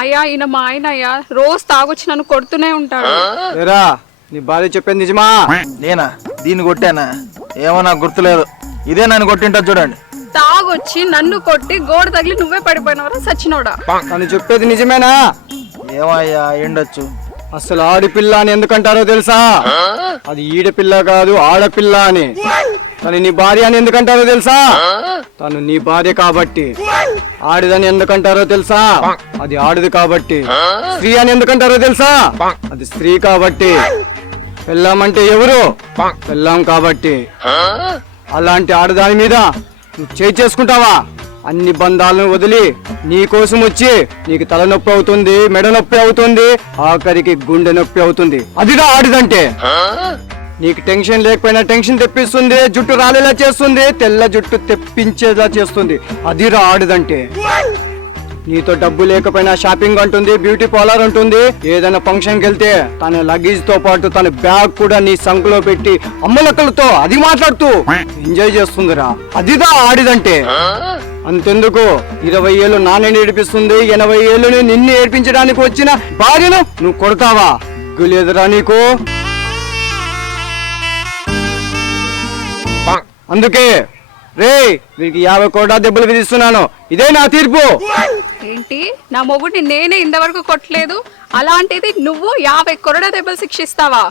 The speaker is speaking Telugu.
అయ్యా ఈయన మా ఆయన అయ్యా రోజు తాగొచ్చి నన్ను కొడుతూనే ఉంటాడు. ఏరా నీ భార్య చెప్పేది నిజమా? నేనా దీన్ని కొట్టానా? ఏమో నాకు గుర్తులేదు. ఇదే నన్ను కొట్టింటా చూడండి. తాగొచ్చి నన్ను కొట్టి గోడ తగిలి నువ్వే పడిపోయినవరా సచ్చినోడా? తను చెప్పేది నిజమేనా? ఏమయ్యా ఎండొచ్చు. అసలు ఆడపిల్ల అని ఎందుకంటారో తెలుసా? అది ఈడపిల్ల కాదు ఆడపిల్ల అని. తను నీ భార్య అని ఎందుకంటారో తెలుసా? తను నీ భార్య కాబట్టి. ఆడిదని ఎందుకంటారో తెలుసా? అది ఆడది కాబట్టి. స్త్రీ అని ఎందుకంటారో తెలుసా? అది స్త్రీ కాబట్టి. పెళ్ళాం అంటే ఎవరు? పెళ్ళాం కాబట్టి. అలాంటి ఆడదాని మీద నువ్వు చేయి చేసుకుంటావా? అన్ని బంధాలను వదిలి నీ కోసం వచ్చి నీకు తలనొప్పి అవుతుంది, మెడ నొప్పి అవుతుంది, ఆఖరికి గుండె నొప్పి అవుతుంది. అదిగా ఆడిదంటే. నీకు టెన్షన్ లేకపోయినా టెన్షన్ తెప్పిస్తుంది, జుట్టు రాలేలా చేస్తుంది, తెల్ల జుట్టు తెప్పించేలా చేస్తుంది. అదిరా ఆడిదంటే. నీతో డబ్బు లేకపోయినా షాపింగ్ అంటుంది, బ్యూటీ పార్లర్ అంటుంది. ఏదైనా ఫంక్షన్కి వెళ్తే తన లగేజ్ తో పాటు తన బ్యాగ్ కూడా నీ సంఖలో పెట్టి అమ్మలక్కలతో అది మాట్లాడుతూ ఎంజాయ్ చేస్తుందిరా. అదిదా ఆడిదంటే. అంతెందుకు 20 ఏళ్ళు నాన్నని ఏడిపిస్తుంది, 80 ఏళ్ళని నిన్ను ఏడిపించడానికి వచ్చిన భార్యను నువ్వు కొడతావా? గులేదురా నీకు? అందుకే రే వీరికి 50 కోట్ల దెబ్బలు విధిస్తున్నాను. ఇదే నా తీర్పు. ఏంటి నా మొగుడిని నేనే ఇంతవరకు కొట్టలేదు, అలాంటిది నువ్వు 50 కొరడా దెబ్బలు శిక్షిస్తావా?